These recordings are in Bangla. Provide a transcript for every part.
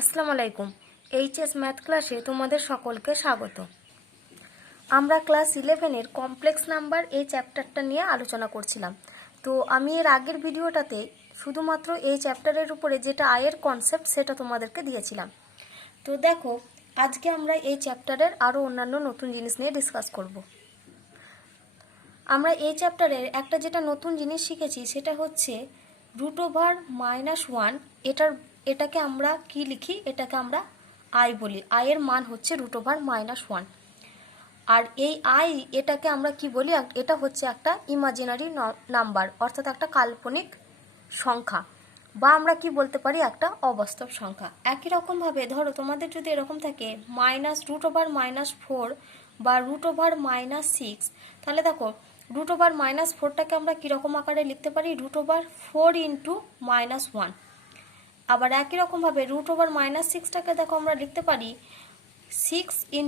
আসসালামু আলাইকুম। এইচএস ম্যাথ ক্লাসে তোমাদের সকলকে স্বাগত। আমরা ক্লাস 11-এর কমপ্লেক্স নাম্বার এই চ্যাপ্টারটা নিয়ে আলোচনা করছিলাম। তো আমি এর আগের ভিডিওটাতে শুধুমাত্র এই চ্যাপ্টারের উপরে যেটা আয়ের কনসেপ্ট সেটা তোমাদেরকে দিয়েছিলাম। তো দেখো, আজকে আমরা এই চ্যাপ্টারের আরও অন্যান্য নতুন জিনিস নিয়ে ডিসকাস করব। আমরা এই চ্যাপ্টারের একটা যেটা নতুন জিনিস শিখেছি সেটা হচ্ছে √(-1) এটাকে আমরা কি লিখি? এটাকে আমরা আই বলি। আয়ের মান হচ্ছে √(-1) আর এই আই এটাকে আমরা কি বলি? এটা হচ্ছে একটা ইমাজিনারি নাম্বার, অর্থাৎ একটা কাল্পনিক সংখ্যা, বা আমরা কি বলতে পারি? একটা অবাস্তব সংখ্যা। একই রকমভাবে ধরো তোমাদের যদি এরকম থাকে -√(-4) বা √(-6), তাহলে দেখো √(-4)টাকে আমরা কীরকম আকারে লিখতে পারি? √4 × -1। আবার একই রকমভাবে √(-6)টাকে দেখো আমরা লিখতে পারি 6 ×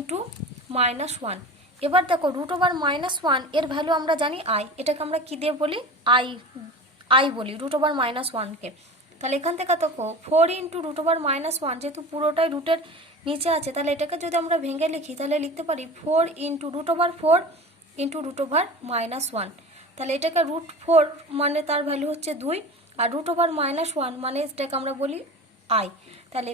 -1। এবার দেখো √(-1) এর ভ্যালু আমরা জানি আই, এটাকে আমরা কী দিয়ে বলি? আই বলি √(-1)কে। তাহলে এখান থেকে দেখো 4 × √(-1), যেহেতু পুরোটাই রুটের নিচে আছে, তাহলে এটাকে যদি আমরা ভেঙে লিখি তাহলে লিখতে পারি 4 × √(4) × √(-1). তাহলে এটাকে √4 মানে তার ভ্যালু হচ্ছে 2, আর √(-1) মানে এটাকে আমরা বলি আই। তাহলে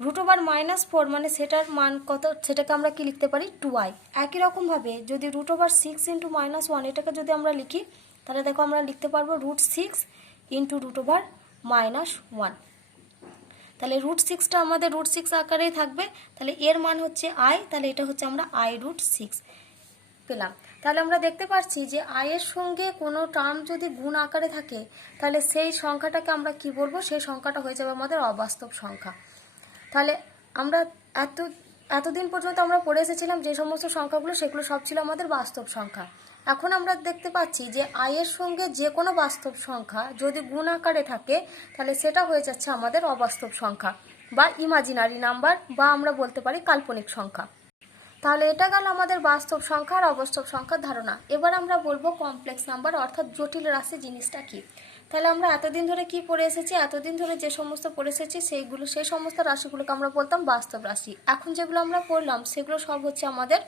√(-4) মানে সেটার মান কত? সেটাকে আমরা কি লিখতে পারি? 2i। একই রকমভাবে যদি √(6 × -1) এটাকে যদি আমরা লিখি তাহলে দেখো আমরা লিখতে পারবো √6 × √(-1). তাহলে √6টা আমাদের √6 আকারেই থাকবে। তাহলে এর মান হচ্ছে আই, তাহলে এটা হচ্ছে আমরা i√6 পেলাম। তাহলে আমরা দেখতে পাচ্ছি যে আয়ের সঙ্গে কোনো টার্ম যদি গুণ আকারে থাকে তাহলে সেই সংখ্যাটাকে আমরা কি বলবো? সেই সংখ্যাটা হয়ে যাবে আমাদের অবাস্তব সংখ্যা। তাহলে আমরা এতদিন পর্যন্ত আমরা পড়ে এসেছিলাম যে সমস্ত সংখ্যাগুলো, সেগুলো সব ছিল আমাদের বাস্তব সংখ্যা। এখন আমরা দেখতে পাচ্ছি যে আয়ের সঙ্গে যে কোনো বাস্তব সংখ্যা যদি গুণ আকারে থাকে তাহলে সেটা হয়ে যাচ্ছে আমাদের অবাস্তব সংখ্যা বা ইমাজিনারি নাম্বার, বা আমরা বলতে পারি কাল্পনিক সংখ্যা। তাহলে এটা গেল আমাদের বাস্তব সংখ্যা আর অবাস্তব সংখ্যার ধারণা। এবার আমরা বলবো কমপ্লেক্স নাম্বার অর্থাৎ জটিল রাশি জিনিসটা কি। তাহলে আমরা এতদিন ধরে কি পড়ে এসেছি? এতদিন ধরে যে সমস্ত পড়ে এসেছি সেই সমস্ত রাশিগুলোকে আমরা বলতাম বাস্তব রাশি। এখন যেগুলো আমরা পড়লাম সেগুলো সব হচ্ছে আমাদের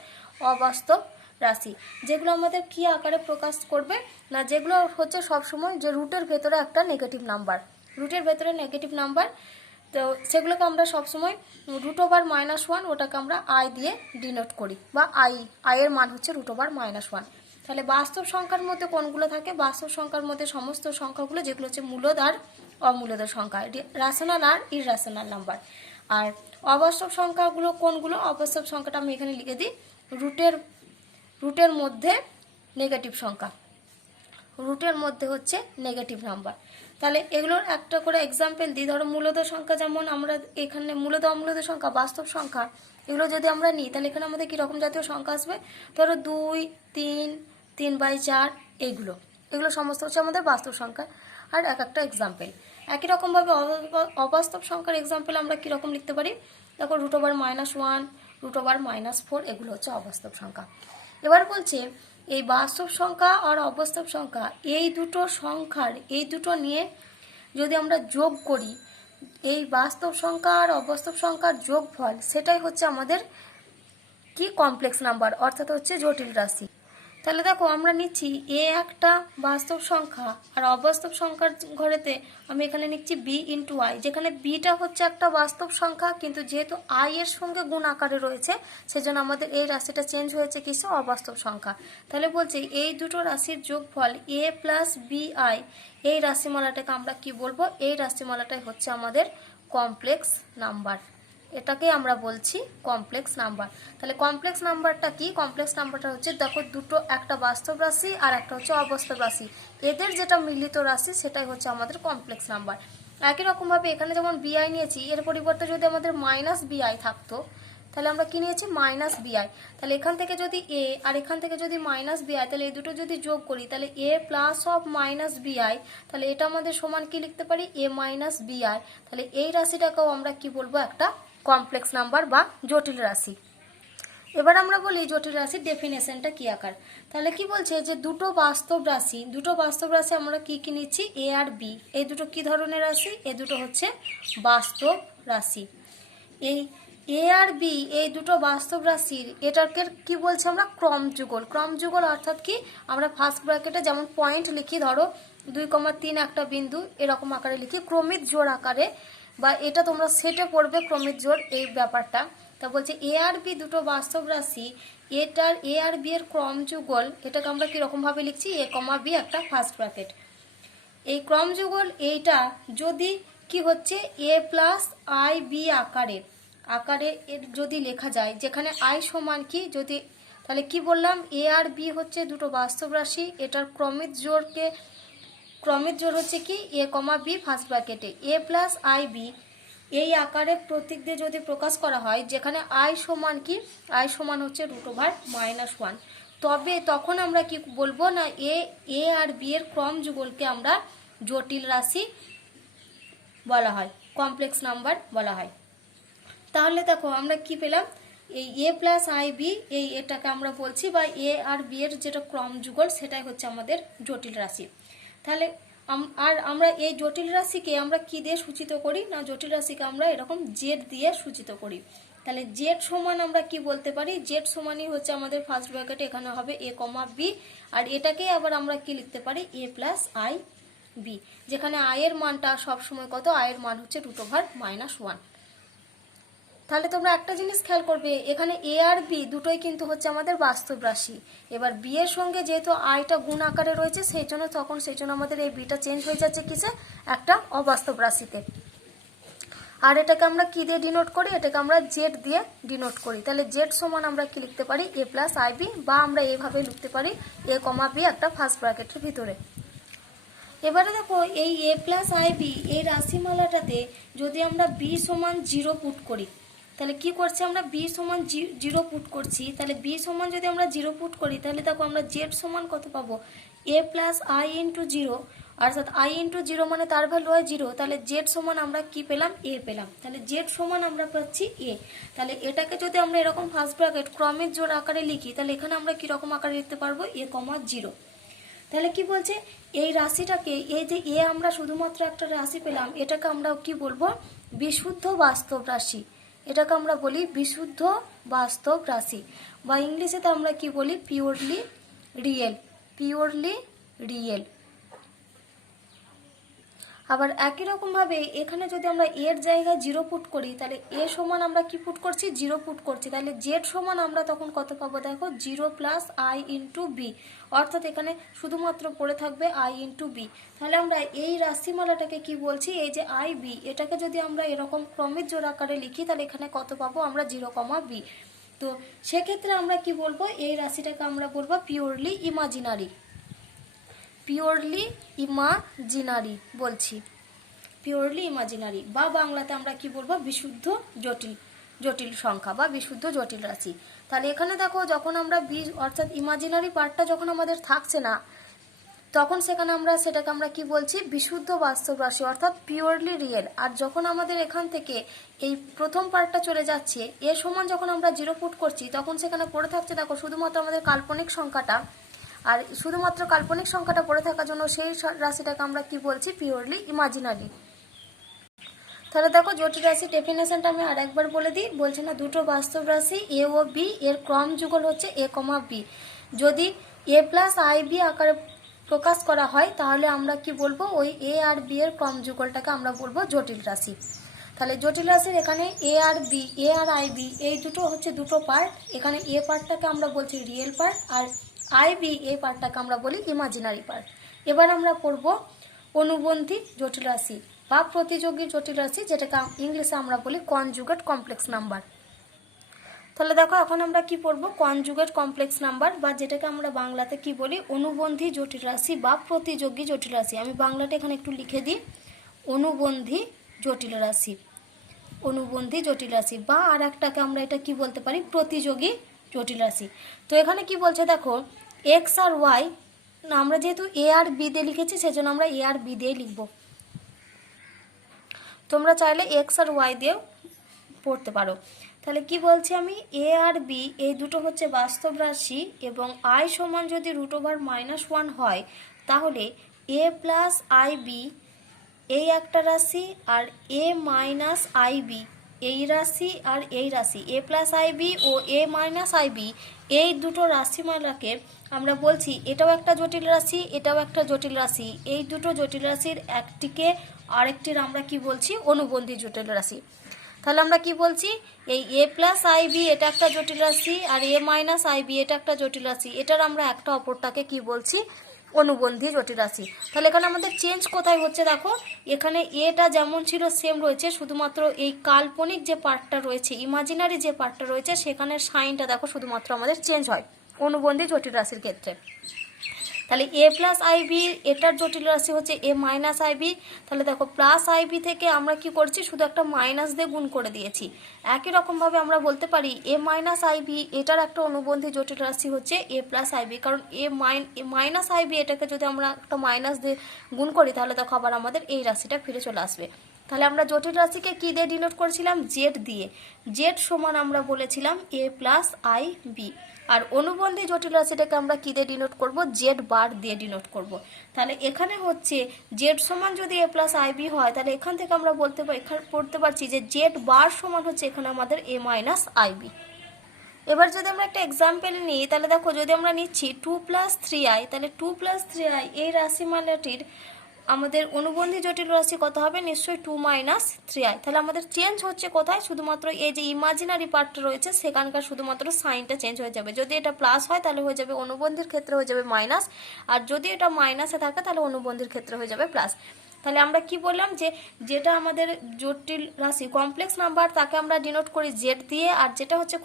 অবাস্তব রাশি, যেগুলো আমাদের কি আকারে প্রকাশ করবে না, যেগুলো হচ্ছে সবসময় যে রুটের ভেতরে একটা নেগেটিভ নাম্বার, রুটের ভেতরে নেগেটিভ নাম্বার। তো সেগুলোকে আমরা সবসময় √(-1) ওটাকে আমরা আই দিয়ে ডিনোট করি, বা আয়ের মান হচ্ছে √(-1). তাহলে বাস্তব সংখ্যার মধ্যে কোনগুলো থাকে? বাস্তব সংখ্যার মধ্যে সমস্ত সংখ্যাগুলো যেগুলো হচ্ছে মূলদ আর অমূলদ সংখ্যা, রেশনাল আর ইররেশনাল নাম্বার। আর অবাস্তব সংখ্যাগুলো কোনগুলো? অবাস্তব সংখ্যাটা আমি এখানে লিখে দিই, রুটের মধ্যে নেগেটিভ সংখ্যা, রুটের মধ্যে হচ্ছে নেগেটিভ নাম্বার। তাহলে এগুলোর একটা করে এক্সাম্পল দিই। ধরো মূলদ সংখ্যা, যেমন আমরা এখানে মূলদ অমূলদ সংখ্যা, বাস্তব সংখ্যা, এগুলো যদি আমরা নিই তাহলে এখানে আমাদের কীরকম জাতীয় সংখ্যা আসবে? ধরো 2, 3, 3/4, এগুলো সমস্ত হচ্ছে আমাদের বাস্তব সংখ্যা আর এক একটা এক্সাম্পল। একই রকমভাবে অবাস্তব সংখ্যার এক্সাম্পল আমরা কীরকম লিখতে পারি? দেখো √(-1), √(-4), এগুলো হচ্ছে অবাস্তব সংখ্যা। এবার বলছে এই বাস্তব সংখ্যা আর অবাস্তব সংখ্যা এই দুটো নিয়ে যদি আমরা যোগ করি, এই বাস্তব সংখ্যা আর অবাস্তব সংখ্যার যোগফল, সেটাই হচ্ছে আমাদের কি? কমপ্লেক্স নাম্বার, অর্থাৎ হচ্ছে জটিল রাশি। তাহলে দেখো আমরা নিচ্ছি এ একটা বাস্তব সংখ্যা আর অবাস্তব সংখ্যার ঘরেতে আমি এখানে নিচ্ছি b × i, যেখানে বিটা হচ্ছে একটা বাস্তব সংখ্যা, কিন্তু যেহেতু আই এর সঙ্গে গুণ আকারে রয়েছে সেজন্য আমাদের এই রাশিটা চেঞ্জ হয়েছে কিছু অবাস্তব সংখ্যা। তাহলে বলছি এই দুটো রাশির যোগফল a + bi, এই রাশিমালাটাকে আমরা কি বলবো? এই রাশিমালাটাই হচ্ছে আমাদের কমপ্লেক্স নাম্বার, এটাকে আমরা বলছি কমপ্লেক্স নাম্বার। তাহলে কমপ্লেক্স নাম্বারটা কি? কমপ্লেক্স নাম্বারটা হচ্ছে দেখো দুটো, একটা বাস্তব রাশি আর একটা হচ্ছে অবাস্তব রাশি, এদের যেটা মিলিত রাশি সেটাই হচ্ছে আমাদের কমপ্লেক্স নাম্বার। একই রকমভাবে এখানে যেমন বিআই নিয়েছি, এর পরিবর্তে যদি আমাদের -bi থাকতো তাহলে আমরা কি নিয়েছি? -bi। তাহলে এখান থেকে যদি a আর এখান থেকে যদি -bi, তাহলে এই দুটো যদি যোগ করি তাহলে a + -bi, তাহলে এটা আমাদের সমান কি লিখতে পারি? a - bi। তাহলে এই রাশিটাকেও আমরা কি বলবো? একটা কমপ্লেক্স নাম্বার বা জটিল রাশি। এবার আমরা বলি জটিল রাশির ডেফিনেশনটা কি আকার। তাহলে কি বলছে যে দুটো বাস্তব রাশি আমরা কি কি নিচ্ছি? a আর b, এই দুটো কি ধরনের রাশি? এই দুটো হচ্ছে বাস্তব রাশি। এই এ আর বি এই দুটো বাস্তব রাশির এটাকে কি বলছি আমরা ক্রম যুগল। ক্রম যুগল অর্থাৎ কি আমরা ফার্স্ট ব্র্যাকেটে যেমন পয়েন্ট লিখি, ধরো 2,3 একটা বিন্দু এরকম আকারে লিখি ক্রমিক জোড় আকারে, বা এটা তোমরা সেটে পড়বে ক্রমিক জোড় এই ব্যাপারটা। তা বলছে এ আর বি দুটো বাস্তব রাশি, এটার এ আর বি এর ক্রম যুগল এটাকে আমরা কীরকমভাবে লিখছি এ কমা বি একটা ফার্স্ট ব্র্যাকেট। এই ক্রম যুগল এইটা যদি কি হচ্ছে এ প্লাস আই বি আকারে এর যদি লেখা যায়, যেখানে আই সমান কি যদি, তাহলে কি বললাম এ আর বি হচ্ছে দুটো বাস্তব রাশি, এটার ক্রমিক জোড় হচ্ছে কি এ কমা বি ফার্স্ট ব্র্যাকেটে এ প্লাস আই বি এই আকারে প্রতীক দিয়ে যদি প্রকাশ করা হয়, যেখানে আই সমান কি আই সমান হচ্ছে √(-1), তবে তখন আমরা কি বলবো না এ আর বি এর ক্রম যুগলকে আমরা জটিল রাশি বলা হয়, কমপ্লেক্স নাম্বার বলা হয়। তাহলে দেখো আমরা কি পেলাম, এই এ প্লাস আই বি এটাকে আমরা বলছি, বা এ আর বি এর যেটা ক্রম যুগল সেটাই হচ্ছে আমাদের জটিল রাশি। তাহলে আর আমরা এই জটিল রাশিকে আমরা কি দিয়ে সূচিত করি না, জটিল রাশিকে আমরা এরকম জেড দিয়ে সূচিত করি। তাহলে জেড সমান আমরা কি বলতে পারি, জেড সমানই হচ্ছে আমাদের ফার্স্ট ব্র্যাকেটে এখানে হবে এ কমা বি, আর এটাকে আবার আমরা কি লিখতে পারি এ প্লাস আই বি, যেখানে আয়ের মানটা সবসময় কত, আয়ের মান হচ্ছে √(-1). তাহলে তোমরা একটা জিনিস খেয়াল করবে, এখানে এ আর বি দুটোই কিন্তু হচ্ছে আমাদের বাস্তব রাশি। এবার বি এর সঙ্গে যেহেতু আইটা গুণ আকারে রয়েছে সেই জন্য আমাদের এই বিটা চেঞ্জ হয়ে যাচ্ছে কিসে, একটা অবাস্তব রাশিতে। আর এটাকে আমরা কি দিয়ে ডিনোট করি, এটাকে আমরা জেড দিয়ে ডিনোট করি। তাহলে জেড সমান আমরা কি লিখতে পারি এ প্লাস আই বি, বা আমরা এইভাবে লিখতে পারি এ কমা বি একটা ফার্স্ট ব্র্যাকেটের ভিতরে। এবারে দেখো এই এ প্লাস আই বি এই রাশিমালাটাতে যদি আমরা বি সমান 0 পুট করি, তাহলে কি করছি আমরা বি সমান 0 পুট করছি, তাহলে বি সমান যদি আমরা 0 পুট করি তাহলে দেখো আমরা জেড সমান কত পাবো এ প্লাস আই ইন্টু 0, অর্থাৎ আই ইন্টু 0 মানে তার ভ্যালু হয় 0, তাহলে জেড সমান আমরা কি পেলাম এ পেলাম, তাহলে জেড সমান আমরা পাচ্ছি এ। তাহলে এটাকে যদি আমরা এরকম ফার্স্ট ব্র্যাকেট ক্রমিক জোড় আকারে লিখি তাহলে এখানে আমরা কীরকম আকারে লিখতে পারবো এ কমা 0। তাহলে কি বলছে এই রাশিটাকে, এই যে এ আমরা শুধুমাত্র একটা রাশি পেলাম, এটাকে আমরা কি বলবো বিশুদ্ধ বাস্তব রাশি, এটাকে আমরা বলি বিশুদ্ধ বাস্তব রাশি, বা ইংলিশেতে আমরা কি বলি পিওরলি রিয়েল। আবার একই রকমভাবে এখানে যদি আমরা এর জায়গায় 0 পুট করি তাহলে এ সমান আমরা কি পুট করছি 0 পুট করছি, তাহলে জেড সমান আমরা তখন কত পাবো দেখো 0 প্লাস আই ইন্টু বি, অর্থাৎ এখানে শুধুমাত্র পড়ে থাকবে আই ইন্টু বি। তাহলে আমরা এই রাশিমালাটাকে কি বলছি, এই যে আই বি এটাকে যদি আমরা এরকম ক্রমিক জোড় আকারে লিখি তাহলে এখানে কত পাবো আমরা 0 কমা বি। তো সেক্ষেত্রে আমরা কি বলবো এই রাশিটাকে আমরা বলবো পিওরলি ইমাজিনারি বলছি, পিওরলি ইমাজিনারি, বা বাংলাতে আমরা কি বলবো বিশুদ্ধ জটিল সংখ্যা বা বিশুদ্ধ জটিল রাশি। তাহলে এখানে দেখো যখন আমরা অর্থাৎ ইমাজিনারি পার্টটা যখন আমাদের থাকছে না তখন সেটাকে আমরা কি বলছি বিশুদ্ধ বাস্তব রাশি অর্থাৎ পিওরলি রিয়েল। আর যখন আমাদের এখান থেকে এই প্রথম পার্টটা চলে যাচ্ছে এর সমান যখন আমরা 0 পুট করছি তখন সেখানে পড়ে থাকছে দেখো শুধুমাত্র আমাদের কাল্পনিক সংখ্যাটা, আর শুধুমাত্র কাল্পনিক সংখ্যাটা পড়ে থাকার জন্য সেই রাশিটাকে আমরা কি বলছি পিওরলি ইমাজিনারি। তাহলে দেখো জটিল রাশির ডেফিনেশনটা আমি আরেকবার বলে দিই, বলছে না দুটো বাস্তব রাশি এ ও বি এর ক্রম যুগল হচ্ছে এ কমা বি, যদি এ প্লাস আই বি আকারে প্রকাশ করা হয় তাহলে আমরা কি বলবো ওই এ আর বি এর ক্রম যুগলটাকে আমরা বলবো জটিল রাশি। তাহলে জটিল রাশির এখানে এ আর আই বি এই দুটো হচ্ছে দুটো পার্ট, এখানে এ পার্টটাকে আমরা বলছি রিয়েল পার্ট আর আই বি এই পার্টটাকে আমরা বলি ইমাজিনারি পার্ট। এবার আমরা পড়ব অনুবন্ধী জটিল রাশি বা প্রতিযোগী জটিল রাশি, যেটাকে ইংলিশে আমরা বলি কনজুগেট কমপ্লেক্স নাম্বার। তাহলে দেখো এখন আমরা কি পড়ব কনজুগেট কমপ্লেক্স নাম্বার, বা যেটাকে আমরা বাংলাতে কি বলি অনুবন্ধী জটিল রাশি বা প্রতিযোগী জটিল রাশি। আমি বাংলাটা এখানে একটু লিখে দিই অনুবন্ধী জটিল রাশি, বা আর একটাকে আমরা এটা কি বলতে পারি প্রতিযোগী জটিল রাশি। তো এখানে কি বলছে দেখো এক্স আর ওয়াই, আমরা যেহেতু এ আর বি দিয়ে লিখেছি সেজন্য আমরা এ আর বি দিয়ে লিখব, তোমরা চাইলে এক্স আর ওয়াই দিয়েও পড়তে পারো। তাহলে কি বলছি আমি এ আর বি এই দুটো হচ্ছে বাস্তব রাশি এবং আই সমান যদি √(-1) হয় তাহলে এ প্লাস আই বি এই একটা রাশি আর এ মাইনাস আই বি এই রাশি আর এই রাশি এ প্লাস আইবি ও এ মাইনাস আইবি, এই দুটো রাশিমালাকে আমরা বলছি এটাও একটা জটিল রাশি, এটাও একটা জটিল রাশি। এই দুটো জটিল রাশির একটিকে আরেকটির আমরা কি বলছি, অনুবন্ধী জটিল রাশি। তাহলে আমরা কি বলছি, এই এ প্লাস আইবি এটা একটা জটিল রাশি, আর এ মাইনাস আইবি এটা একটা জটিল রাশি, এটার আমরা একটা অপরটাকে কি বলছি, অনুবন্ধী জটিল রাশি। তাহলে এখানে আমাদের চেঞ্জ কোথায় হচ্ছে, দেখো এখানে এটা যেমন ছিল সেম রয়েছে, শুধুমাত্র এই কাল্পনিক যে পার্টটা রয়েছে, ইমাজিনারি যে পার্টটা রয়েছে, সেখানে সাইনটা দেখো শুধুমাত্র আমাদের চেঞ্জ হয় অনুবন্ধী জটিল রাশির ক্ষেত্রে। তাহলে এ প্লাস আইবি এটার জটিল রাশি হচ্ছে এ মাইনাস আইবি। তাহলে দেখো প্লাস আইবি থেকে আমরা কি করছি, শুধু একটা মাইনাস দিয়ে গুণ করে দিয়েছি। একই রকমভাবে আমরা বলতে পারি এ মাইনাস আইবি এটার একটা অনুবন্ধী জটিল রাশি হচ্ছে এ প্লাস আইবি, কারণ এ মাইনাস আইবি এটাকে যদি আমরা একটা মাইনাস দিয়ে গুণ করি তাহলে দেখো আবার আমাদের এই রাশিটা ফিরে চলে আসবে। তাহলে আমরা জটিল রাশিকে কী দিয়ে ডিনোট করেছিলাম, জেড দিয়ে। জেড সমান আমরা বলেছিলাম এ প্লাস আই বি। আর অনুবন্ধী জটিল রাশিটাকে আমরা কী দিয়ে ডিনোট করব, জেড বার দিয়ে ডিনোট করব। তাহলে এখানে হচ্ছে জেড সমান যদি এ প্লাস আইবি হয়, তাহলে এখান থেকে আমরা পড়তে পারছি যে জেড বার সমান হচ্ছে এখানে আমাদের এ মাইনাস আইবি। এবার যদি আমরা একটা এক্সাম্পল নিই, তাহলে দেখো যদি আমরা নিচ্ছি 2 + 3i, তাহলে 2 + 3i এই রাশিমালাটির আমাদের অনুবন্ধী জটিল রাশি কত হবে, নিশ্চয়ই 2 - 3i। তাহলে আমাদের চেঞ্জ হচ্ছে কোথায়, শুধুমাত্র এই যে ইমাজিনারি পার্টটা রয়েছে সেখানকার শুধুমাত্র সাইনটা চেঞ্জ হয়ে যাবে। যদি এটা প্লাস হয় তাহলে হয়ে যাবে অনুবন্ধীর ক্ষেত্রে হয়ে যাবে মাইনাস, আর যদি এটা মাইনাসে থাকে তাহলে অনুবন্ধীর ক্ষেত্রে হয়ে যাবে প্লাস। তাহলে আমরা কি বললাম, যে যেটা আমাদের জটিল রাশি কমপ্লেক্স নাম্বার তাকে আমরা ডিনোট করি জেড দিয়ে, আর যেটা হচ্ছে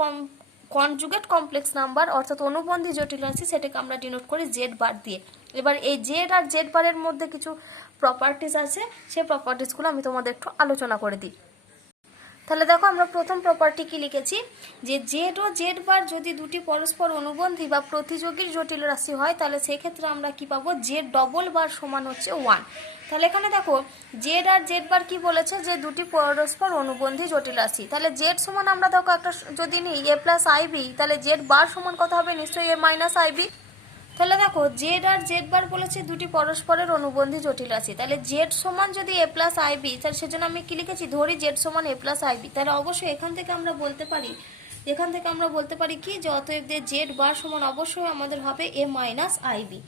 কনজুগেট কমপ্লেক্স নাম্বার অর্থাৎ অনুবন্ধী জটিল রাশি সেটাকে আমরা ডিনোট করি জেড বার দিয়ে। এবার এই জেড আর জেড বারের মধ্যে কিছু প্রপার্টিস আছে, সেই প্রপার্টিসগুলো আমি তোমাদের একটু আলোচনা করে দিই। তাহলে দেখো আমরা প্রথম প্রপার্টি কি লিখেছি, যে জেড ও জেড বার যদি দুটি পরস্পর অনুবন্ধী বা প্রতিযোগী জটিল রাশি হয় তাহলে সেক্ষেত্রে আমরা কি পাবো, জেড ডবল বার সমান হচ্ছে 1। তাহলে এখানে দেখো জেড আর জেড বার কি বলেছে, যে দুটি পরস্পর অনুবন্ধী জটিল রাশি। তাহলে জেড সমান আমরা দেখো একটা যদি নিই এ প্লাস আইবি, তাহলে জেড বার সমান কত হবে, নিশ্চয়ই এ মাইনাস আইবি। তাহলে দেখো জেড আর জেড বার বলেছে দুটি পরস্পরের অনুবন্ধী জটিল রাশি। তাহলে জেড সমান যদি এ প্লাস আইবি, তাহলে সেজন্য আমি কি লিখেছি, ধরি জেড সমান এ প্লাস আইবি। তাহলে অবশ্যই এখান থেকে আমরা বলতে পারি কি, যে অতএব জেড বার সমান অবশ্যই আমাদের হবে এ মাইনাস আইবি।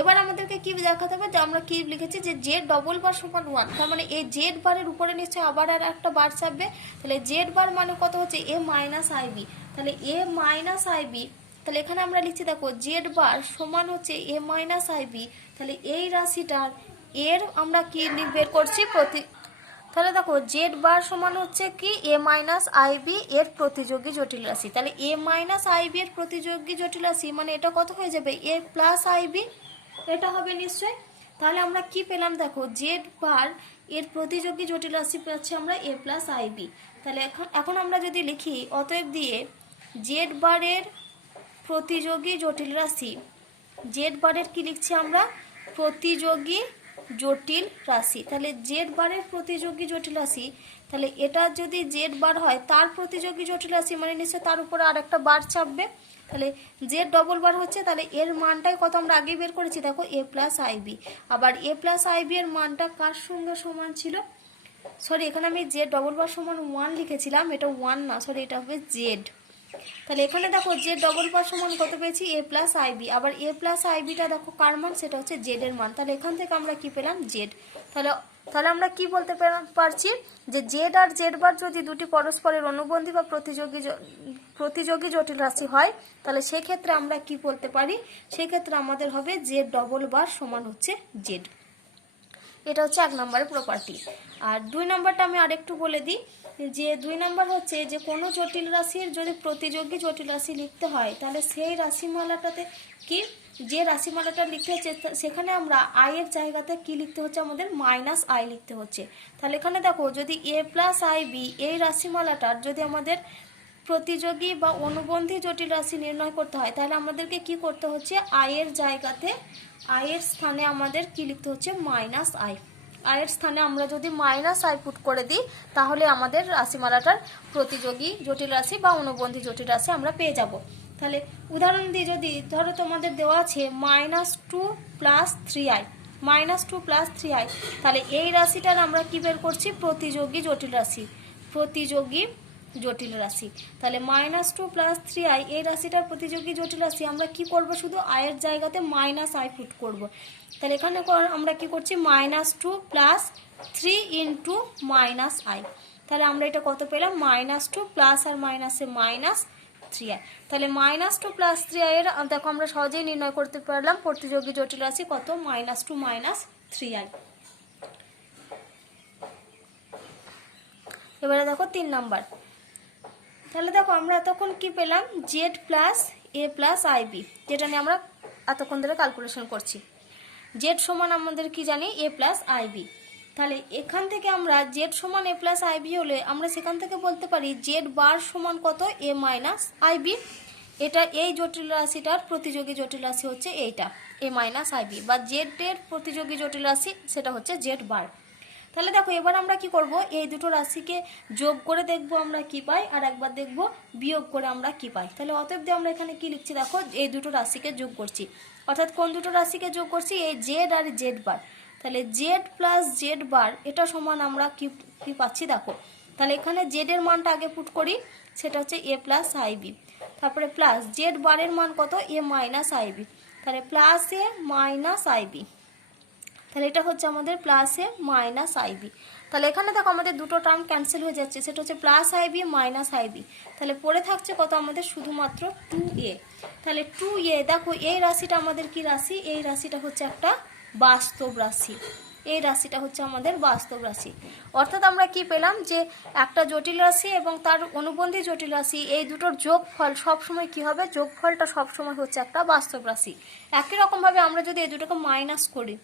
এবার আমাদেরকে কি দেখাতে হবে, যে আমরা কি লিখেছি, যে জেড ডবল বার সমান 1। তার মানে এই জেড বারের উপরে নিশ্চয়ই আবার আর একটা বার চাপবে। তাহলে জেড বার মানে কত হচ্ছে, এ মাইনাস আইবি। তাহলে এ মাইনাস আইবি, তাহলে এখানে আমরা লিখছি দেখো জেড বার সমান হচ্ছে এ মাইনাস আইবি। তাহলে এই রাশিটার এর আমরা কি বের করছি, তাহলে দেখো জেড বার সমান হচ্ছে কি এ মাইনাস আইবি এর প্রতিযোগী জটিল রাশি। তাহলে এ মাইনাস আইবি এর প্রতিযোগী জটিল রাশি মানে এটা কত হয়ে যাবে, এ প্লাস আইবি, এটা হবে নিশ্চয়। তাহলে আমরা কি পেলাম, দেখো জেড বার এর প্রতিযোগী জটিল রাশি পাচ্ছি আমরা এ প্লাস আইবি। তাহলে এখন আমরা যদি লিখি অতএব দিয়ে জেড বারের প্রতিযোগী জটিল রাশি, জেড বারের কি লিখছি আমরা, প্রতিযোগী জটিল রাশি। তাহলে জেড বারের প্রতিযোগী জটিল রাশি, তাহলে এটা যদি জেড বার হয় তার প্রতিযোগী জটিল রাশি মানে নিশ্চয় তার উপরে আর একটা বার চাপবে। তাহলে জেড ডবল বার হচ্ছে, তাহলে এর মানটাই কত আমরা আগেই বের করেছি, দেখো এ প্লাস আইবি। আবার এ প্লাস আইবি এর মানটা কার সঙ্গে সমান ছিল, সরি এখানে আমি জেড ডবল বার সমান 1 লিখেছিলাম, এটা 1 না, সরি এটা হবে জেড। তাহলে এখানে দেখো জেড ডবল বার সমান কত পেয়েছি, এ প্লাস আইবি। আবার এ প্লাস আইবিটা দেখো কার মান, সেটা হচ্ছে জেড এর মান। তাহলে এখান থেকে আমরা কি পেলাম, জেড। তাহলে আমরা কি বলতে পারছি, যে জেড আর জেড বার যদি দুটি পরস্পরের অনুবন্ধী বা প্রতিযোগী জটিল রাশি হয় তাহলে সেক্ষেত্রে আমরা কি বলতে পারি, সেক্ষেত্রে আমাদের হবে জেড ডবল বার সমান হচ্ছে জেড। এটা হচ্ছে 1 নম্বরের প্রপার্টি। আর 2 নম্বরটা আমি আরেকটু বলে দিই, যে 2 নম্বর হচ্ছে যে কোনো জটিল রাশির যদি প্রতিযোগী জটিল রাশি লিখতে হয় তাহলে সেই রাশিমালাটাতে কি, যে রাশিমালাটা লিখতে হচ্ছে সেখানে আমরা আই এর জায়গাতে কি লিখতে হচ্ছে, আমাদের মাইনাস আই লিখতে হচ্ছে। তাহলে এখানে দেখো যদি এ প্লাস আই বি এই রাশিমালাটার যদি আমাদের প্রতিযোগী বা অনুবন্ধী জটিল রাশি নির্ণয় করতে হয় তাহলে আমাদেরকে কি করতে হচ্ছে, আই এর জায়গাতে আই এর স্থানে আমাদের কি লিখতে হচ্ছে, মাইনাস আই। আয়ের স্থানে আমরা যদি মাইনাস আই পুট করে দিই তাহলে আমাদের রাশিমালাটার প্রতিযোগী জটিল রাশি বা অনুবন্ধী জটিল রাশি আমরা পেয়ে যাব। তাহলে উদাহরণ দিই, যদি ধরো তোমাদের দেওয়া আছে -2 + 3i, -2 + 3i, তাহলে এই রাশিটার আমরা কি বের করছি, প্রতিযোগী জটিল রাশি। প্রতিযোগী জটিল রাশি। তাহলে -2 + 3i এই রাশিটার প্রতিযোগী জটিল রাশি। আমরা কি করব, শুধু i এর জায়গাতে -i পুট করব। তাহলে এখানে আমরা কি করছি, -2 + 3 × -i। তাহলে আমরা এটা কত পেলাম, -2 প্লাস আর মাইনাসে -3i। তাহলে -2 + 3i এর দেখো আমরা সহজেই নির্ণয় করতে পারলাম প্রতিযোগী জটিল রাশি কত, -2 - 3i। এবারে দেখো 3 নাম্বার। তাহলে দেখো আমরা এতক্ষণ কি পেলাম, z + a + ib, যেটা নিয়ে আমরা এতক্ষণ ধরে ক্যালকুলেশন করছি। z সমান আমাদের কি জানি, a + ib। তাহলে এখান থেকে আমরা z সমান a + ib হলে আমরা সেখান থেকে বলতে পারি z বার সমান কত, a - ib। এটা এই জটিল রাশিটার প্রতিযোগী জটিল রাশি হচ্ছে এইটা a - ib, বা z এর প্রতিযোগী জটিল রাশি সেটা হচ্ছে z বার। তাহলে দেখো এবার আমরা কি করব, এই দুটো রাশিকে যোগ করে দেখব আমরা কি পাই, আর একবার দেখব বিয়োগ করে আমরা কি পাই। তাহলে অতএব আমরা এখানে কি লিখছি, দেখো এই দুটো রাশিকে যোগ করছি, অর্থাৎ কোন দুটো রাশিকে যোগ করছি, এই জেড আর জেড বার। তাহলে জেড প্লাস জেড বার এটা সমান আমরা কি পাচ্ছি দেখো। তাহলে এখানে জেড এর মানটা আগে পুট করি, সেটা হচ্ছে a + ib। তারপরে প্লাস জেড বারের মান কত, a - ib। তাহলে প্লাস a - ib। তাহলে এটা হচ্ছে আমাদের প্লাস এ মাইনাস আইবি। তাহলে এখানে দেখো আমাদের দুটো টার্ম ক্যান্সেল হয়ে যাচ্ছে, সেটা হচ্ছে প্লাস আইবি মাইনাস আইবি। তাহলে পড়ে থাকছে কত আমাদের, শুধুমাত্র 2a। তাহলে 2a, দেখো এই রাশিটা আমাদের কি রাশি, এই রাশিটা হচ্ছে একটা বাস্তব রাশি। এই রাশিটা হচ্ছে আমাদের বাস্তব রাশি। অর্থাৎ আমরা কি পেলাম, যে একটা জটিল রাশি এবং তার অনুবন্ধী জটিল রাশি এই দুটোর যোগফল সবসময় কি হবে, যোগফলটা সবসময় হচ্ছে একটা বাস্তব রাশি। একই রকমভাবে আমরা যদি এই দুটোকে মাইনাস করি,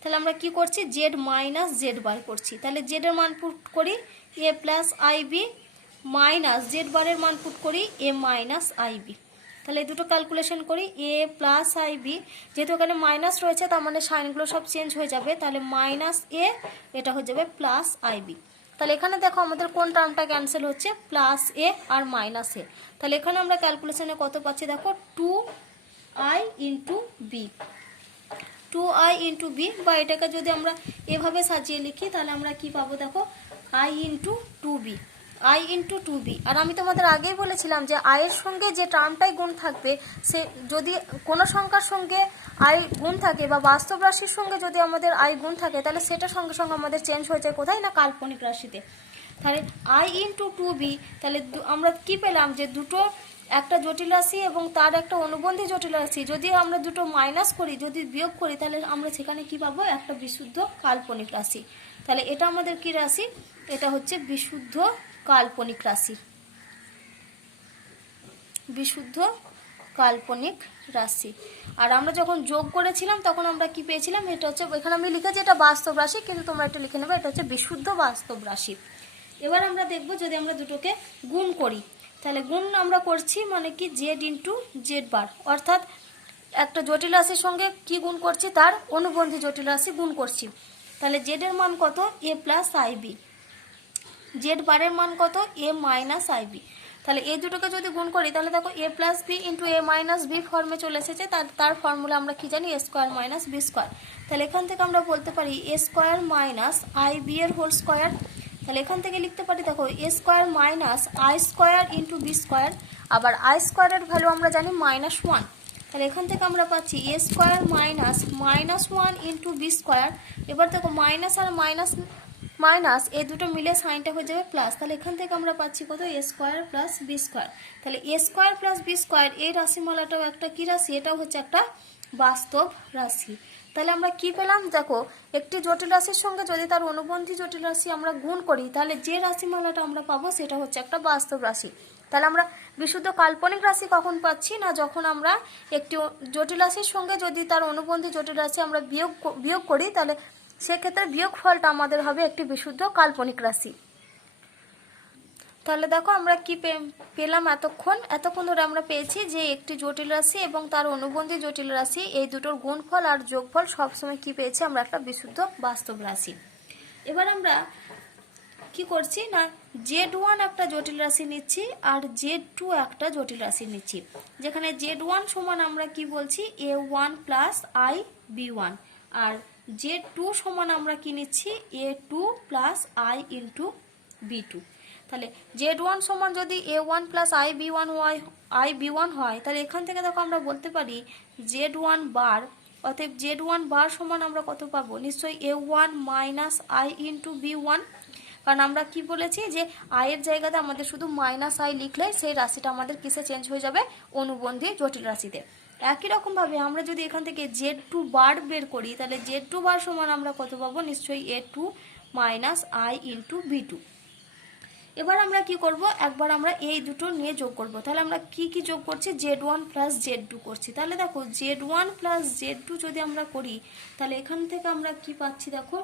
তাহলে আমরা কি করছি, জেড মাইনাস জেড বার করছি। তাহলে জেড এর মান পুট করি a + ib মাইনাস জেড বারের মান পুট করি a - ib। তাহলে এই দুটো ক্যালকুলেশন করি, a + ib, যেহেতু এখানে মাইনাস রয়েছে তার মানে সাইনগুলো সব চেঞ্জ হয়ে যাবে। তাহলে -a, এটা হয়ে যাবে + ib। তাহলে এখানে দেখো আমাদের কোন টার্মটা ক্যান্সেল হচ্ছে, +a আর -a। তাহলে এখানে আমরা ক্যালকুলেশনে কত পাচ্ছি দেখো, 2i × b। 2i × b, বা এটাকে যদি আমরা এভাবে সাজিয়ে লিখি তাহলে আমরা কি পাবো দেখো, i × 2b, i × 2b। আর আমি তোমাদের আগেই বলেছিলাম যে i এর সঙ্গে যে টার্মটাই গুণ থাকবে, সে যদি কোনো সংখ্যার সঙ্গে i গুণ থাকে বা বাস্তব রাশির সঙ্গে যদি আমাদের i গুণ থাকে, তাহলে সেটা সঙ্গে সঙ্গে আমাদের চেঞ্জ হয়ে যায় কোথায় না, কাল্পনিক রাশিতে। তাহলে i × 2b, তাহলে আমরা কি পেলাম, যে দুটো একটা জটিল রাশি এবং তার একটা অনুবন্ধী জটিল রাশি যদি আমরা দুটো মাইনাস করি, যদি বিয়োগ করি, তাহলে আমরা সেখানে কি পাবো, একটা বিশুদ্ধ কাল্পনিক রাশি। তাহলে এটা আমাদের কি রাশি, এটা হচ্ছে বিশুদ্ধ কাল্পনিক রাশি, বিশুদ্ধ কাল্পনিক রাশি। আর আমরা যখন যোগ করেছিলাম তখন আমরা কি পেয়েছিলাম, এটা হচ্ছে, এখানে আমি লিখেছি এটা বাস্তব রাশি, কিন্তু তোমরা এটা লিখে নেবে, এটা হচ্ছে বিশুদ্ধ বাস্তব রাশি। এবার আমরা দেখব যদি আমরা দুটোকে গুণ করি, তাহলে গুণ আমরা করছি মানে কি, জেড × জেড বার, অর্থাৎ একটা জটিল রাশির সঙ্গে কি গুণ করছি, তার অনুবন্ধী জটিল রাশি গুণ করছি। তাহলে জেড এর মান কত, a + ib, জেড বারের মান কত, a - ib। তাহলে এই দুটোকে যদি গুণ করি তাহলে দেখো a + b × a - b ফর্মে চলে এসেছে। তার ফর্মুলা আমরা কি জানি, a² - b²। তাহলে এখান থেকে আমরা বলতে পারি a² - ib এর হোল স্কয়ার। তাহলে এখান থেকে লিখতে পারি দেখো a² - i² × b²। আবার i² এর ভ্যালু আমরা জানি -1। তাহলে এখান থেকে আমরা পাচ্ছি a² - -1 × b²। এবার দেখো মাইনাস আর মাইনাস এই দুটো মিলে সাইনটা হয়ে যাবে প্লাস। তাহলে এখান থেকে আমরা পাচ্ছি কত, a² + b²। তাহলে a² + b² এই রাশিমালাটাও একটা কি রাশি, এটাও হচ্ছে একটা বাস্তব রাশি। তাহলে আমরা কি পেলাম দেখো, একটি জটিল রাশির সঙ্গে যদি তার অনুবন্ধী জটিল রাশি আমরা গুণ করি, তাহলে যে রাশিমালাটা আমরা পাবো সেটা হচ্ছে একটা বাস্তব রাশি। তাহলে আমরা বিশুদ্ধ কাল্পনিক রাশি কখন পাচ্ছি না, যখন আমরা একটি জটিল রাশির সঙ্গে যদি তার অনুবন্ধী জটিল রাশি আমরা বিয়োগ করি, তাহলে সেক্ষেত্রে বিয়োগ ফলটা আমাদের হবে একটি বিশুদ্ধ কাল্পনিক রাশি। তাহলে দেখো আমরা কি পেলাম, এতক্ষণ ধরে আমরা পেয়েছি যে একটি জটিল রাশি এবং তার অনুবন্ধী জটিল রাশি এই দুটোর গুণফল আর যোগফল সবসময় কি পেয়েছি, আমরা একটা বিশুদ্ধ বাস্তব রাশি। এবার আমরা কি করছি না, z1 একটা জটিল রাশি নিচ্ছি আর z2 একটা জটিল রাশি নিচ্ছি, যেখানে z1 সমান আমরা কি বলছি, a1 + i b1, R z2 সমান আমরা কি নিচ্ছি, a2 + i × b2। তাহলে z1 সমান যদি a1 প্লাস i b1 হয় তাহলে এখান থেকে দেখো আমরা বলতে পারি z1 বার, অতএব z1 বার সমান আমরা কত পাবো, নিশ্চয়ই a1 minus i into b1, কারণ আমরা কি বলেছি যে i এর জায়গাতে আমাদের শুধু মাইনাস i লিখলে সেই রাশিটা আমাদের কিসে চেঞ্জ হয়ে যাবে, অনুবন্ধী জটিল রাশিতে। একই রকমভাবে আমরা যদি এখান থেকে z2 বার বের করি তাহলে z2 বার সমান আমরা কত পাবো, নিশ্চয়ই a2 minus i into b2। এবার আমরা কি করব, একবার আমরা এই দুটো নিয়ে যোগ করব। তাহলে আমরা কি কি যোগ করছি, z1 প্লাস z2 করছি। তাহলে দেখো z1 প্লাস z2 যদি আমরা করি তাহলে এখান থেকে আমরা কি পাচ্ছি দেখো,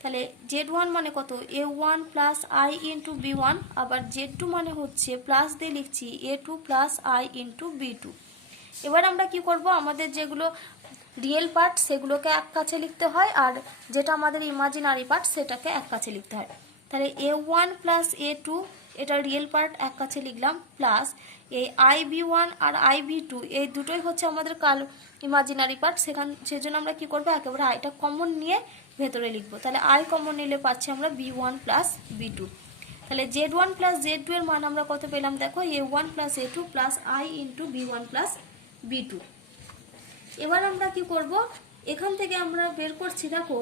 তাহলে z1 মানে কত, a1 plus i into b1, আবার z2 মানে হচ্ছে প্লাস দিয়ে লিখছি a2 plus i into b2। এবার আমরা কি করব, আমাদের যেগুলো রিয়েল পার্ট সেগুলোকে এক কাছে লিখতে হয়, আর যেটা আমাদের ইমাজিনারি পার্ট সেটাকে এক কাছে লিখতে হয়। তাহলে a1 প্লাস a2 এটা রিয়েল পার্ট এক কাছে লিখলাম, প্লাস এই ib1 আর ib2 এই দুটোই হচ্ছে আমাদের ইমাজিনারি পার্ট, সেজন্য আমরা কি করব, একেবারে আইটা কমন নিয়ে ভেতরে লিখবো। তাহলে i কমন নিলে পাচ্ছি আমরা b1 প্লাস b2। তাহলে z1 প্লাস z2 এর মান আমরা কত পেলাম দেখো, a1 plus a2 plus i into b1 plus b2। এবার আমরা কি করব, এখান থেকে আমরা বের করছি দেখো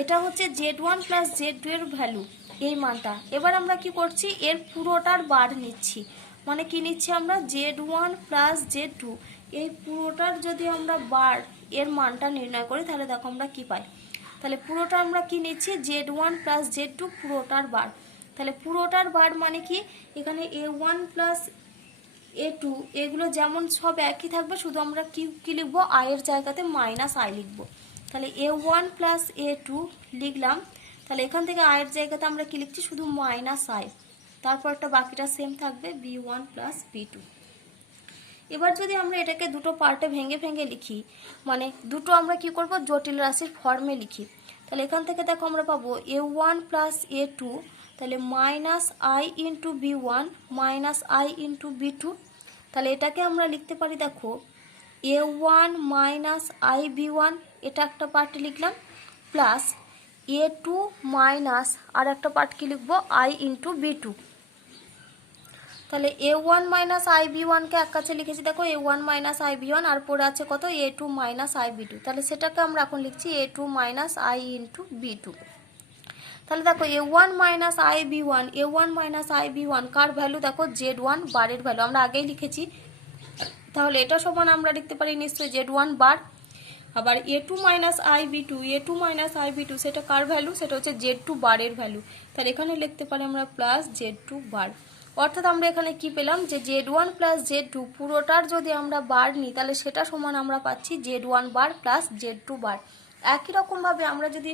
এটা হচ্ছে z1 প্লাস z2 এর ভ্যালু, এই মানটা। এবার আমরা কি করছি, এর পুরোটার বার নিচ্ছি, মানে কি নিচ্ছি আমরা, z1 প্লাস z2 এই পুরোটার যদি আমরা বার এর মানটা নির্ণয় করি তাহলে দেখো আমরা কি পাই। তাহলে পুরোটা আমরা কি নিচ্ছি, z1 প্লাস z2 পুরোটার বার। তাহলে পুরোটার বার মানে কি, এখানে a1 প্লাস a2 এগুলো যেমন সব একই থাকবে, শুধু আমরা কি লিখবো, i এর জায়গাতে মাইনাস i লিখবো। তাহলে a1 প্লাস a2 লিখলাম, তাহলে এখান থেকে i এর জায়গাতে আমরা কি লিখছি, শুধু মাইনাস i, তারপরটা বাকিটা সেম থাকবে b1 প্লাস b2। এবার যদি আমরা এটাকে দুটো পার্টে ভেঙে ভেঙে লিখি, মানে দুটো আমরা কি করব, জটিল রাশির ফর্মে লিখি, তাহলে এখান থেকে দেখো আমরা পাবো a1 প্লাস a2, তাহলে minus i into b1 minus i into b2। তাহলে এটাকে আমরা লিখতে পারি দেখো a1 মাইনাস i b1, এটা একটা পার্ট লিখলাম, প্লাস a2 মাইনাস আর একটা পার্ট কি লিখবো, i ইন্টু b2। তাহলে a1 মাইনাস i b1কে এক কাছে লিখেছি দেখো a1 মাইনাস i b1, আর পরে আছে কত, a2 মাইনাস i b2। তাহলে সেটাকে আমরা এখন লিখছি a2 minus i into b2। তাহলে দেখো a1 minus i b1, a1 minus i b1 car value দেখো, z1 বারের ভ্যালু, আমরা আগেই লিখেছি। তাহলে এটা সমান আমরা লিখতে পারি নিশ্চয়ই z1 বার। আবার a2 minus i b2, a2 minus i b2 সেটা কার ভ্যালু, সেটা হচ্ছে z2 বারের ভ্যালু। তাহলে এখানে লিখতে পারি আমরা প্লাস z2 বার। অর্থাৎ আমরা এখানে কি পেলাম, যে z1 প্লাস z2 পুরোটার যদি আমরা বার নিই তাহলে সেটা সমান আমরা পাচ্ছি z1 বার প্লাস z2 বার। একই রকমভাবে আমরা যদি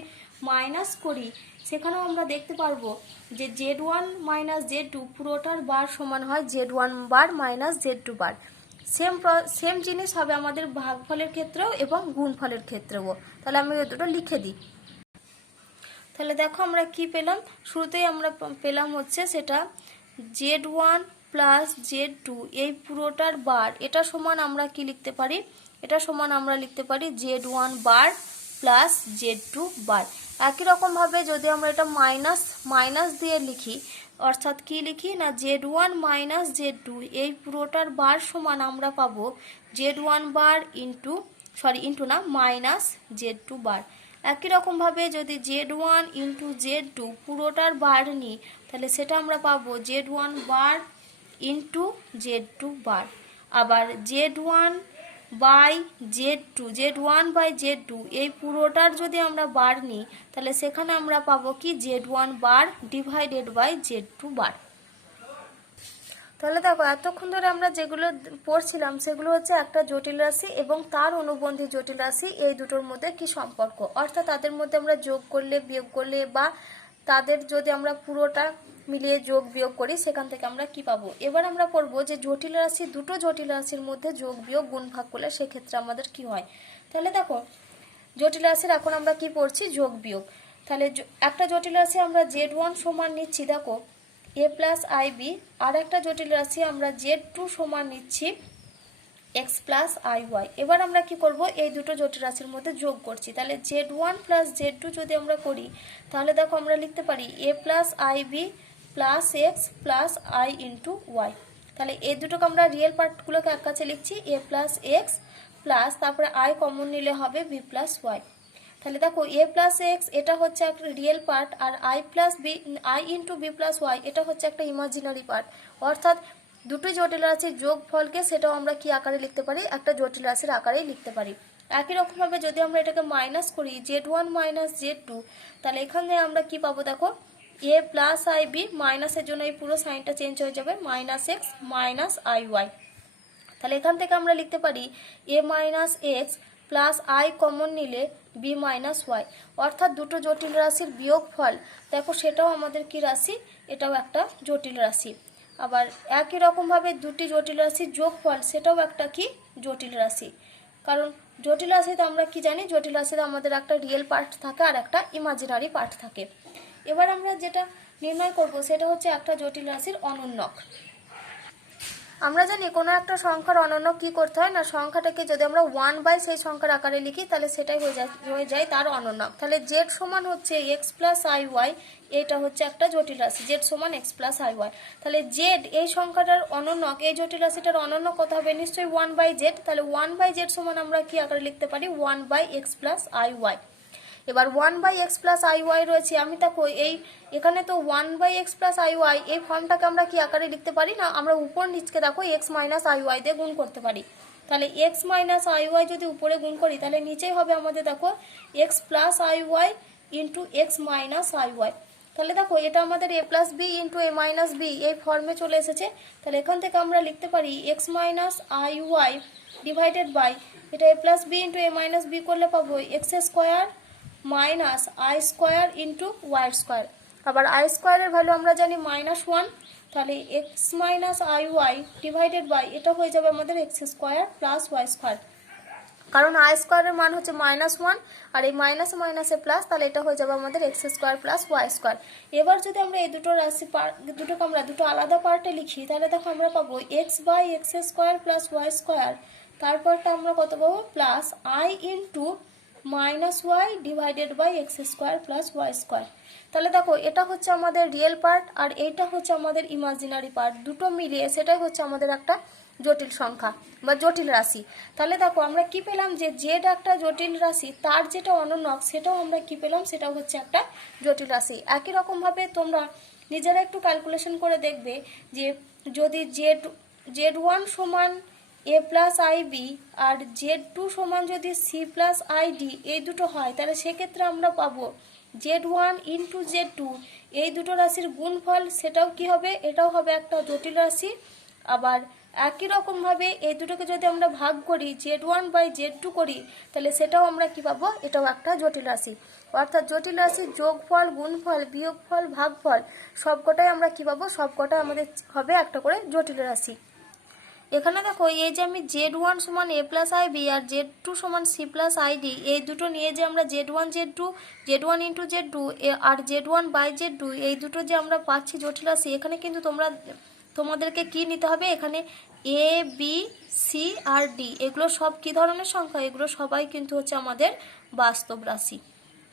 মাইনাস করি সেখানেও আমরা দেখতে পারবো যে z1 মাইনাস z2 পুরোটার বার সমান হয় z1 বার মাইনাস z2 বার। সেম জিনিস হবে আমাদের ভাগফলের ক্ষেত্রেও এবং গুণফলের ক্ষেত্রেও। তাহলে আমি দুটো লিখে দিই। তাহলে দেখো আমরা কি পেলাম, শুরুতেই আমরা পেলাম হচ্ছে সেটা z1 প্লাস z2 এই পুরোটার বার, এটা সমান আমরা কি লিখতে পারি, এটা সমান আমরা লিখতে পারি z1 বার প্লাস z2 বার। একই রকমভাবে যদি আমরা এটা মাইনাস দিয়ে লিখি, অর্থাৎ কি লিখি না, z1 মাইনাস z2 এই পুরোটার বার সমান আমরা পাবো z1 বার ইন্টু না মাইনাস z2 বার। একই রকমভাবে যদি z1 ইন্টু z2 পুরোটার বার নিই তাহলে সেটা আমরা পাবো z1 বার ইন্টু z2 বার। আবার z1 by z1 by z2 এই পুরোটার যদি আমরা বার নিই তাহলে সেখানে আমরা পাবো কি z1 bar divided by z2 বার। তাহলে দেখো এতক্ষণ ধরে আমরা যেগুলো পড়ছিলাম সেগুলো হচ্ছে একটা জটিল রাশি এবং তার অনুবন্ধী জটিল রাশি, এই দুটোর মধ্যে কি সম্পর্ক, অর্থাৎ তাদের মধ্যে আমরা যোগ করলে বিয়োগ করলে বা তাদের যদি আমরা পুরোটা মিলিয়ে যোগ বিয়োগ করি সেখান থেকে আমরা কি পাবো। এবার আমরা পড়বো যে জটিল রাশি, দুটো জটিল রাশির মধ্যে যোগ বিয়োগ গুণ ভাগ করলে সেক্ষেত্রে আমাদের কি হয়। তাহলে দেখো জটিল রাশির এখন আমরা কি পড়ছি, যোগ বিয়োগ। তাহলে একটা জটিল রাশি আমরা z1 সমান নিচ্ছি দেখো a প্লাস ib, আর একটা জটিল রাশি আমরা z2 সমান নিচ্ছি x প্লাস iy। এবার আমরা কি করব, এই দুটো জটিল রাশির মধ্যে যোগ করছি। তাহলে z1 প্লাস z2 যদি আমরা করি তাহলে দেখো আমরা লিখতে পারি a plus ib plus x plus i into y. তাহলে এই দুটোকে আমরা রিয়েল পার্টগুলোকে এক কাছে লিখছি এ প্লাস এক্স প্লাস তারপরে আই কমন নিলে হবে বি প্লাস ওয়াই। তাহলে দেখো এ প্লাস এক্স এটা হচ্ছে একটা রিয়েল পার্ট, আর i plus b i into b plus y এটা হচ্ছে একটা ইমাজিনারি পার্ট। অর্থাৎ দুটো জটিল রাশির যোগফলকে সেটাও আমরা কি আকারে লিখতে পারি, একটা জটিল রাশির আকারেই লিখতে পারি। একই রকমভাবে যদি আমরা এটাকে মাইনাস করি z1 মাইনাস z2, তাহলে এখানে আমরা কি পাবো দেখো এ প্লাস আই বি, মাইনাসের জন্য এই পুরো সাইনটা চেঞ্জ হয়ে যাবে minus x minus i y. তাহলে এখান থেকে আমরা লিখতে পারি a minus x plus i common নিলে বি মাইনাস ওয়াই। অর্থাৎ দুটো জটিল রাশির বিয়োগফল দেখো সেটাও আমাদের কি রাশি, এটাও একটা জটিল রাশি। আবার একই রকমভাবে দুটি জটিল রাশির যোগফল সেটাও একটা কি জটিল রাশি। কারণ জটিল রাশিতে আমরা কি জানি, জটিল রাশিতে আমাদের একটা রিয়েল পার্ট থাকে আর একটা ইমাজিনারি পার্ট থাকে। এবার আমরা যেটা নির্ণয় করব সেটা হচ্ছে একটা জটিল রাশির অনন্যক। আমরা জানি কোনো একটা সংখ্যার অনন্যক কি করতে হয় না, সংখ্যাটাকে যদি আমরা 1 সেই সংখ্যার আকারে লিখি তাহলে সেটাই হয়ে যায় তার অনন্যক। তাহলে জেড সমান হচ্ছে এক্স প্লাস আই ওয়াই, এটা হচ্ছে একটা জটিল রাশি জেড সমান এক্স প্লাস আই ওয়াই। তাহলে জেড এই সংখ্যাটার অনন্যক, এই জটিল রাশিটার অনন্যক কত হবে, নিশ্চয়ই 1/z। তাহলে 1/z সমান আমরা কি আকারে লিখতে পারি 1/x প্লাস আই ওয়াই। এবার 1/x প্লাস আই ওয়াই রয়েছে, আমি দেখো এখানে তো 1/x প্লাস আই ওয়াই এই ফর্মটাকে আমরা কি আকারে লিখতে পারি না, আমরা উপর নিচকে দেখো x মাইনাস আই ওয়াই দিয়ে গুণ করতে পারি। তাহলে x মাইনাস আই ওয়াই যদি উপরে গুণ করি তাহলে নিচেই হবে আমাদের দেখো x plus i y into x minus i y. তাহলে দেখো এটা আমাদের a plus b into a minus b এই ফর্মে চলে এসেছে। তাহলে এখান থেকে আমরা লিখতে পারি x minus i y divided by এটা a plus b into a minus b করলে পাবো x square minus i square into y square. আবার আই স্কোয়ারের ভ্যালু আমরা জানি -1, তাহলে x minus i y divided by এটা হয়ে যাবে আমাদের x square plus y square. কারণ আই স্কোয়ারের মান হচ্ছে -1 আর এই মাইনাসে মাইনাসে প্লাস, তাহলে এটা হয়ে যাবে আমাদের x square plus y square. এবার যদি আমরা এই দুটো রাশি দুটোকে আমরা দুটো আলাদা পার্টে লিখি তাহলে দেখো আমরা পাবো x by x square plus y square, তারপরটা আমরা কত পাবো plus i into minus y divided by x square plus y square. তাহলে দেখো এটা হচ্ছে আমাদের রিয়েল পার্ট আর এইটা হচ্ছে আমাদের ইমাজিনারি পার্ট, দুটো মিলিয়ে সেটাই হচ্ছে আমাদের একটা জটিল সংখ্যা বা জটিল রাশি। তাহলে দেখো আমরা কি পেলাম যে জেড একটা জটিল রাশি, তার যেটা অনন্যক সেটাও আমরা কি পেলাম, সেটাও হচ্ছে একটা জটিল রাশি। একই রকমভাবে তোমরা নিজেরা একটু ক্যালকুলেশন করে দেখবে যে যদি জেড1 সমান এ প্লাস আই বি আর জেড2 সমান যদি সি প্লাস আই ডি এই দুটো হয় তাহলে সেক্ষেত্রে আমরা পাবো z1 ইন্টু z2 এই দুটো রাশির গুণফল, সেটাও কি হবে, এটাও হবে একটা জটিল রাশি। আবার একই রকমভাবে এই দুটোকে যদি আমরা ভাগ করি z1/z2 করি তাহলে সেটাও আমরা কি পাবো, এটাও একটা জটিল রাশি। অর্থাৎ জটিল রাশির যোগফল গুণফল বিয়োগফল ভাগফল সবকটাই আমরা কি পাবো, সবকটাই আমাদের হবে একটা করে জটিল রাশি। এখানে দেখো এই যে আমি z1 সমান a প্লাস আই বি আর z2 সমান সি প্লাস আই ডি এই দুটো নিয়ে যে আমরা z1 ইন্টু z2 আর z1/z2 এই দুটো যে আমরা পাচ্ছি জটিল রাশি, এখানে কিন্তু তোমাদেরকে কি নিতে হবে, এখানে A B C R D এগুলো সব কি ধরনের সংখ্যা, এগুলো সবাই কিন্তু হচ্ছে আমাদের বাস্তব রাশি,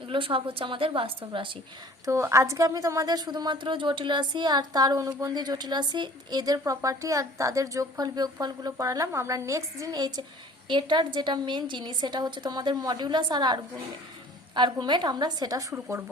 এগুলো সব হচ্ছে আমাদের বাস্তব রাশি। তো আজকে আমি তোমাদের শুধুমাত্র জটিল রাশি আর তার অনুবন্ধী জটিল রাশি এদের প্রপার্টি আর তাদের যোগফল বিয়োগফলগুলো পড়ালাম। আমরা নেক্সট দিন এটার যেটা মেন জিনিস সেটা হচ্ছে তোমাদের মডিউলাস আর আর্গুমেন্ট আমরা সেটা শুরু করব।